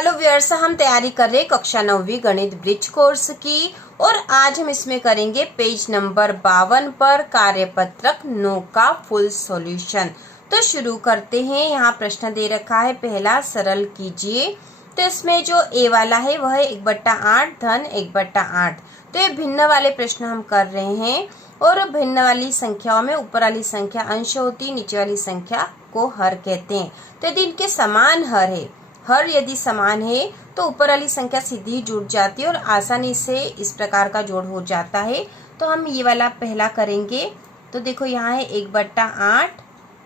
Hello viewers, हम तैयारी कर रहे हैं कक्षा 9वीं गणित ब्रिज कोर्स की और आज हम इसमें करेंगे पेज नंबर 52 पर कार्यपत्रक 9 का फुल सॉल्यूशन। तो शुरू करते हैं। यहाँ प्रश्न दे रखा है, पहला सरल कीजिए। तो इसमें जो ए वाला है वह है 1/8 धन 1/8। तो ये भिन्न वाले प्रश्न हम कर रहे हैं और भिन्न वाली संख्याओं में ऊपर वाली संख्या अंश होती है, नीचे वाली संख्या को हर कहते हैं। तो यदि इनके समान हर है, हर यदि समान है तो ऊपर वाली संख्या सीधी जुड़ जाती है और आसानी से इस प्रकार का जोड़ हो जाता है। तो हम ये वाला पहला करेंगे। तो देखो यहाँ है 1/8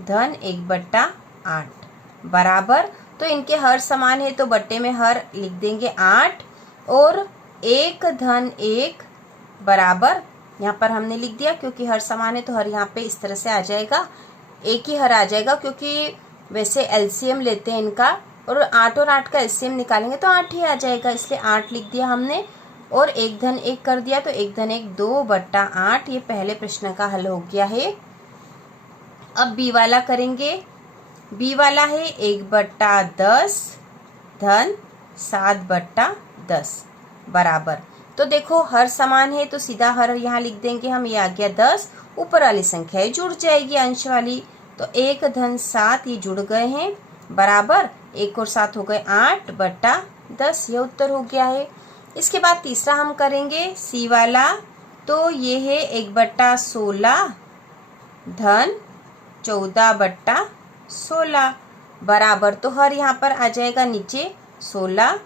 धन 1/8 बराबर, तो इनके हर समान है तो बट्टे में हर लिख देंगे 8 और 1 धन 1 बराबर, यहाँ पर हमने लिख दिया क्योंकि हर समान है तो हर यहाँ पे इस तरह से आ जाएगा, एक ही हर आ जाएगा क्योंकि वैसे एलसीएम लेते हैं इनका और 8 और 8 का एलसीएम निकालेंगे तो 8 ही आ जाएगा, इसलिए 8 लिख दिया हमने और 1 धन 1 कर दिया तो 1 धन 1 2/8। ये पहले प्रश्न का हल हो गया है। अब बी वाला करेंगे। बी वाला है 1/10 धन 7/10 बराबर, तो देखो हर समान है तो सीधा हर यहाँ लिख देंगे हम, ये आ गया 10, ऊपर वाली संख्या जुड़ जाएगी अंश वाली, तो 1 धन 7 ये जुड़ गए हैं बराबर, 1 और 7 हो गए 8/10, ये उत्तर हो गया है। इसके बाद तीसरा हम करेंगे सी वाला। तो ये है 1/16 धन 14/16 बराबर, तो हर यहाँ पर आ जाएगा नीचे 16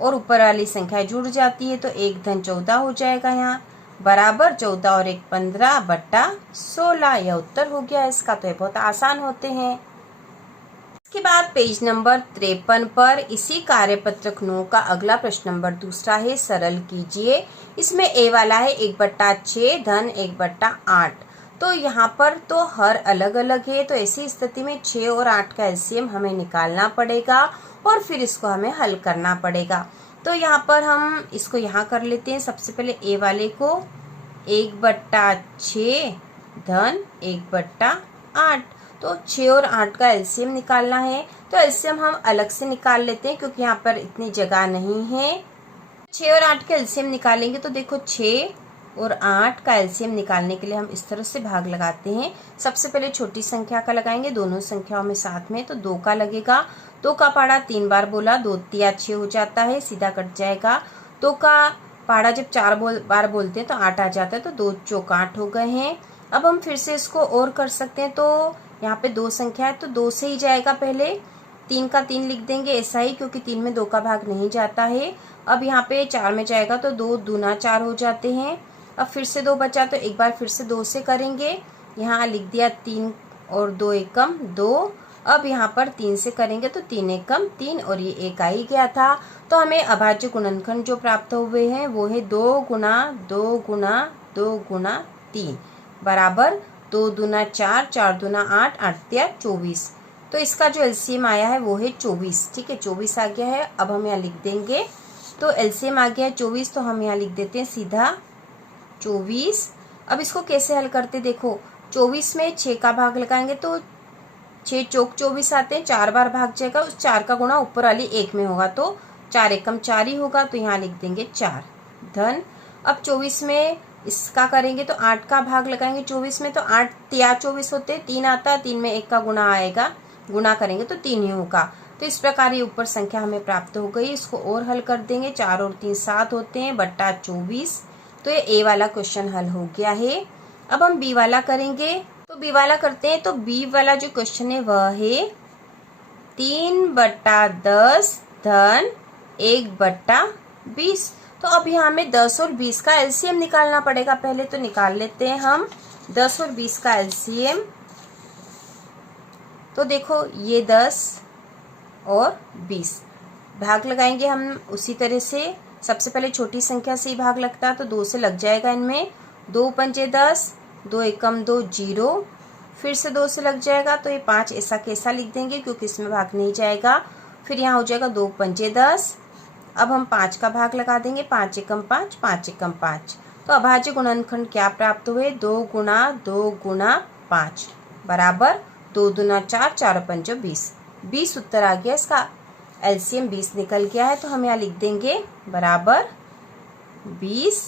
और ऊपर वाली संख्या जुड़ जाती है तो 1 धन 14 हो जाएगा यहाँ बराबर, 14 और 1 15/16, यह उत्तर हो गया इसका। तो ये बहुत आसान होते हैं। इसके बाद पेज नंबर 53 पर इसी कार्यपत्रक 9 का अगला प्रश्न नंबर दूसरा है, सरल कीजिए। इसमें ए वाला है 1/6 धन 1/8। तो यहाँ पर तो हर अलग अलग है, तो ऐसी स्थिति में 6 और 8 का एलसीएम हमें निकालना पड़ेगा और फिर इसको हमें हल करना पड़ेगा। तो यहाँ पर हम इसको यहाँ कर लेते हैं। सबसे पहले ए वाले को 1/6 धन 1/8, तो 6 और 8 का एलसीएम निकालना है, तो एलसीएम हम अलग से निकाल लेते हैं क्योंकि यहाँ पर इतनी जगह नहीं है। 6 और 8 का एलसीएम निकालेंगे तो देखो 6 और 8 का एलसीएम निकालने के लिए हम इस तरह से भाग लगाते हैं। सबसे पहले छोटी संख्या का लगाएंगे, दोनों संख्याओं में साथ में, तो 2 का लगेगा। 2 का पहाड़ा 3 बार बोला, 2 तिया 6 हो जाता है, सीधा कट जाएगा। 2 का पहाड़ा जब 4 बार बोलते हैं तो 8 आ जाता है, तो 2 चौक 8 हो गए हैं। अब हम फिर से इसको और कर सकते हैं, तो यहाँ पे 2 संख्या है तो 2 से ही जाएगा। पहले 3 का 3 लिख देंगे ऐसा ही, क्योंकि 3 में 2 का भाग नहीं जाता है। अब यहाँ पे 4 में जाएगा तो 2 दूना 4 हो जाते हैं। अब फिर से 2 बचा तो एक बार फिर से 2 से करेंगे, यहाँ लिख दिया 3 और 2 एकम 2। अब यहाँ पर 3 से करेंगे तो 3 एकम 3 और ये 1 आ ही गया था। तो हमें अभाज्य गुणनखंड जो प्राप्त हुए हैं वो है 2 गुना 2 गुना 2 गुना 3 बराबर 2 दूना 4, 4 दूना 8, 8 तिया 24। तो इसका जो एलसीएम आया है वो है 24। ठीक है, 24 आ गया है। अब हम यहाँ लिख देंगे, तो एलसीएम आ गया है 24, तो हम यहाँ लिख देते हैं सीधा 24। अब इसको कैसे हल करते, देखो 24 में 6 का भाग लगाएंगे तो 6 चौक 24 आते हैं, 4 बार भाग जाएगा, उस 4 का गुणा ऊपर वाली 1 में होगा तो 4 एकम 4 ही होगा, तो यहाँ लिख देंगे 4 धन। अब 24 में इसका करेंगे तो 8 का भाग लगाएंगे 24 में, तो 8 तिया 24 होते हैं, 3 आता है, 3 में 1 का गुणा आएगा, गुणा करेंगे तो 3 ही होगा। तो इस प्रकार ये ऊपर संख्या हमें प्राप्त हो गई। इसको और हल कर देंगे, 4 और 3 7 होते हैं बट्टा 24। तो ये ए वाला क्वेश्चन हल हो गया है। अब हम बी वाला करेंगे। तो बी वाला करते हैं। तो बी वाला जो क्वेश्चन है वह है 3/10 धन 1/20। तो अब यहाँ हमें 10 और 20 का एलसीएम निकालना पड़ेगा। पहले तो निकाल लेते हैं हम 10 और 20 का एलसीएम। तो देखो ये 10 और 20 भाग लगाएंगे हम उसी तरह से। सबसे पहले छोटी संख्या से ही भाग लगता है तो 2 से लग जाएगा इनमें, 2 पंजे 10, 2 एकम 2 0, फिर से 2 से लग जाएगा तो ये 5 ऐसा कैसा लिख देंगे क्योंकि इसमें भाग नहीं जाएगा। फिर यहाँ हो जाएगा 2 पंजे 10। अब हम 5 का भाग लगा देंगे, 5 एकम 5, 5 एकम 5। तो अभाज्य गुणनखंड क्या प्राप्त हुए, 2 गुना 2 गुना 5 बराबर 2 दूना 4, 4 पंजो 20। 20 उत्तर आ गया इसका। एलसीएम 20 निकल गया है, तो हम यहाँ लिख देंगे बराबर 20।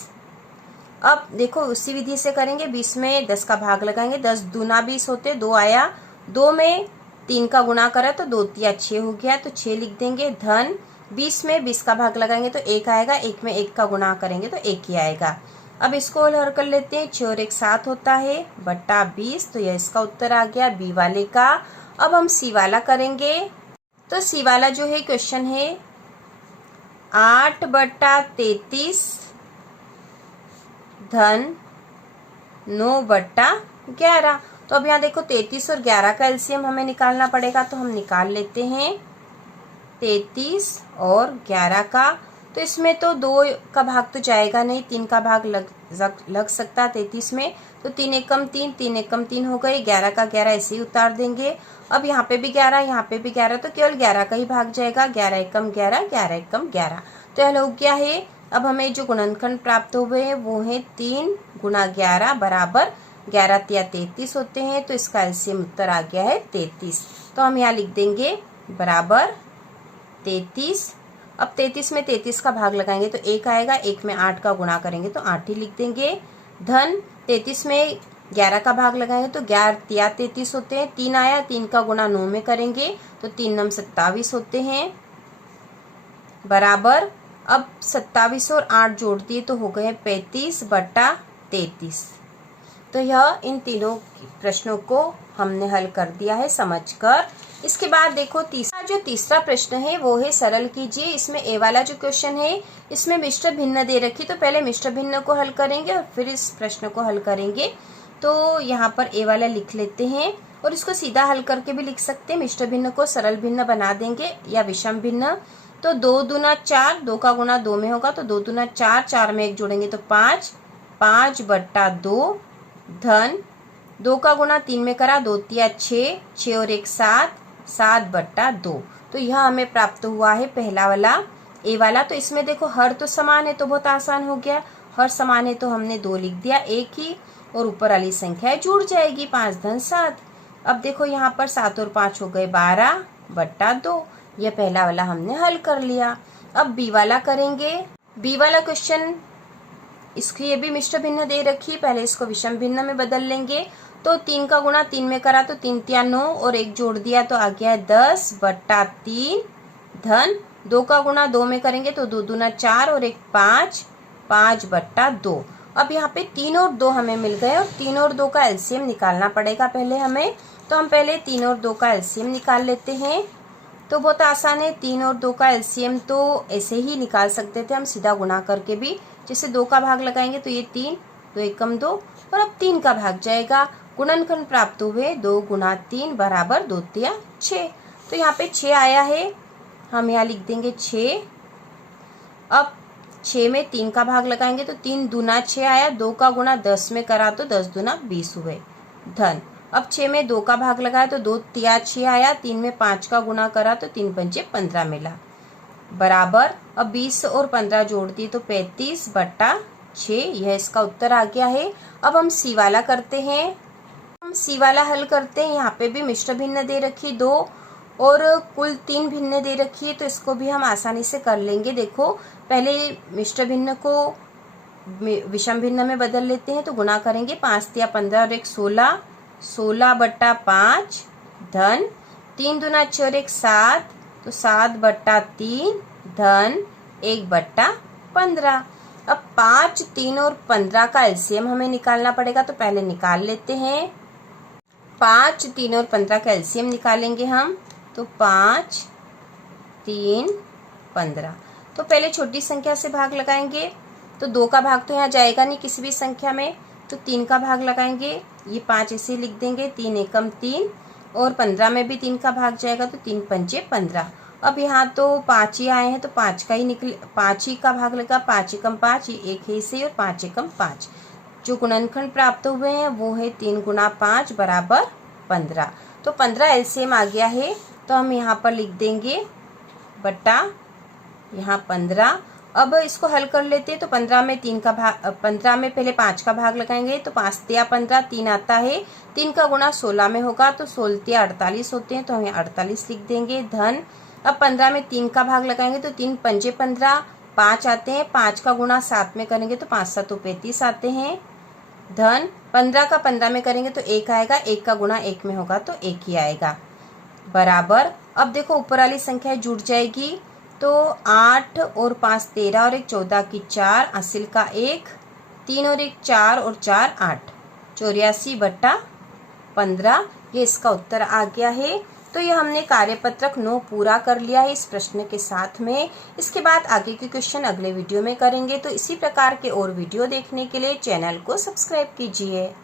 अब देखो उसी विधि से करेंगे, 20 में 10 का भाग लगाएंगे, 10 दूना 20 होते, 2 आया, 2 में 3 का गुणा करा तो 2 तिया 6 हो गया, तो 6 लिख देंगे। धन 20 में 20 का भाग लगाएंगे तो 1 आएगा, 1 में 1 का गुणा करेंगे तो 1 ही आएगा। अब इसको हल कर लेते हैं, 6 और 1 7 होता है बट्टा 20, तो यह इसका उत्तर आ गया बी वाले का। अब हम सी वाला करेंगे, तो सी वाला जो है क्वेश्चन है 8 बट्टा 33 धन 9 बट्टा 11। तो अब यहाँ देखो 33 और 11 का एलसीएम हमें निकालना पड़ेगा, तो हम निकाल लेते हैं 33 और 11 का। तो इसमें तो 2 का भाग तो जाएगा नहीं, 3 का भाग लग सकता 33 में, तो 3 एकम 3, 3 एकम 3 हो गई, 11 का 11 ऐसे ही उतार देंगे। अब यहाँ पे भी 11, यहाँ पे भी 11, तो केवल 11 का ही भाग जाएगा, 11 एकम 11, 11 एकम 11, तो यह हो गया है। अब हमें जो गुणनखंड प्राप्त हुए हैं वो है 3 गुणा 11 बराबर 11 तिया 33 होते हैं, तो इसका एलसीएम उत्तर आ गया है 33। तो हम यहाँ लिख देंगे बराबर 33। अब 33 में 33 का भाग लगाएंगे तो 1 आएगा, 1 में 8 का गुणा करेंगे तो 8 ही लिख देंगे। धन 33 में 11 का भाग लगाएंगे तो 11 तिया 33 होते हैं, 3 आया, 3 का गुणा 9 में करेंगे तो 3 नम 27 होते हैं बराबर। अब 27 और 8 जोड़ दिए तो हो गए 35 बट्टा 33। तो यह इन तीनों प्रश्नों को हमने हल कर दिया है समझकर। इसके बाद देखो तीसरा प्रश्न है वो है सरल कीजिए। इसमें ए वाला जो क्वेश्चन है इसमें मिश्र भिन्न दे रखी, तो पहले मिश्र भिन्न को हल करेंगे और फिर इस प्रश्न को हल करेंगे। तो यहाँ पर ए वाला लिख लेते हैं और इसको सीधा हल करके भी लिख सकते हैं। मिश्र भिन्न को सरल भिन्न बना देंगे या विषम भिन्न। तो 2 दूना 4, 2 का गुणा 2 में होगा, तो 2 दूना 4, 4 में 1 जोड़ेंगे तो 5, 5 बट्टा 2 धन 2 का गुणा 3 में करा, 2 तिया 6, 6 और 1 7, 7 बट्टा 2। तो यह हमें प्राप्त हुआ है पहला वाला ए वाला। तो इसमें देखो हर तो समान है तो बहुत आसान हो गया, हर समान है तो हमने 2 लिख दिया, एक ही और ऊपर वाली संख्या जुड़ जाएगी, 5 धन 7। अब देखो यहाँ पर 7 और 5 हो गए 12 बट्टा 2, यह पहला वाला हमने हल कर लिया। अब बी वाला करेंगे। बी वाला क्वेश्चन इसकी ये भी मिश्र भिन्न दे रखी, पहले इसको विषम भिन्न में बदल लेंगे। तो 3 का गुणा 3 में करा तो 3 तिया 9 और 1 जोड़ दिया तो आ गया 10 बट्टा 3 धन 2 का गुणा 2 में करेंगे तो 2 दूना 4 और 1 5, 5 बट्टा 2। अब यहाँ पे 3 और 2 हमें मिल गए और 3 और 2 का एलसीएम निकालना पड़ेगा पहले हमें। तो हम पहले 3 और 2 का एलसीएम निकाल लेते हैं। तो बहुत आसान है, 3 और 2 का एलसीएम तो ऐसे ही निकाल सकते थे हम सीधा गुणा करके भी। जैसे 2 का भाग लगाएंगे तो ये 3, 2 एकम 2 और अब 3 का भाग जाएगा। गुणनखंड प्राप्त हुए 2 गुणा 3 बराबर 2 तिया 6। तो यहाँ पे 6 आया है, हम यहाँ लिख देंगे 6। अब 6 में 3 का भाग लगाएंगे तो 3 दूना 6 आया, 2 का गुणा 10 में करा तो 10 दूना 20 हुए धन। अब 6 में 2 का भाग लगाया तो 2 तिया 6 आया, 3 में 5 का गुणा करा तो 3 पंचे 15 मिला बराबर। अब 20 और 15 जोड़ दिए तो 35 बट्टा 6, यह इसका उत्तर आ गया है। अब हम सी वाला करते हैं। हम सी वाला हल करते हैं। यहाँ पे भी मिश्र भिन्न दे रखी 2 और कुल 3 भिन्न दे रखी है, तो इसको भी हम आसानी से कर लेंगे। देखो पहले मिश्र भिन्न को विषम भिन्न में बदल लेते हैं, तो गुणा करेंगे 5 तिया 15 और 1 16, 16 बट्टा 5 धन 3 दूना 6 और 1 7, तो 7 बट्टा 3 धन 1 बट्टा 15। अब 5, 3 और 15 का एलसीएम हमें निकालना पड़ेगा, तो पहले निकाल लेते हैं। 5, 3 और 15 का एलसीएम निकालेंगे हम, तो 5, 3, 15। तो पहले छोटी संख्या से भाग लगाएंगे, तो 2 का भाग तो यहाँ जाएगा नहीं किसी भी संख्या में, तो 3 का भाग लगाएंगे, ये 5 ऐसे लिख देंगे, 3 एकम 3 और 15 में भी 3 का भाग जाएगा तो 3 पंचे 15। अब यहाँ तो 5 ही आए हैं तो 5 का ही निकले, 5 ही का भाग लगा, 5 एकम 5, ये एक है इसे और 5 एकम 5। जो गुणनखंड प्राप्त हुए हैं वो है 3 गुणा 5 बराबर 15। तो 15 एलसीएम आ गया है, तो हम यहाँ पर लिख देंगे बट्टा यहाँ 15। अब इसको हल कर लेते हैं, तो 15 में 3 का भाग, 15 में पहले 5 का भाग लगाएंगे, तो 5 तिया 15, 3 आता है, 3 का गुणा 16 में होगा, तो 16 तिया 48 होते हैं, तो हमें 48 लिख देंगे धन अब 15 में 3 का भाग लगाएंगे तो 3 पंजे 15, 5 आते हैं। 5 का गुणा 7 में करेंगे तो 5 7 35 आते हैं। धन 15 का 15 में करेंगे तो 1 आएगा। 1 का गुणा 1 में होगा तो 1 ही आएगा। बराबर, अब देखो ऊपर वाली संख्या जुड़ जाएगी तो 8 और 5 13 और 1 14 की 4, असिल का 1, 3 और 1 4 और 4 8, 84/15 ये इसका उत्तर आ गया है। तो ये हमने कार्यपत्रक 9 पूरा कर लिया है इस प्रश्न के साथ में। इसके बाद आगे के क्वेश्चन अगले वीडियो में करेंगे। तो इसी प्रकार के और वीडियो देखने के लिए चैनल को सब्सक्राइब कीजिए।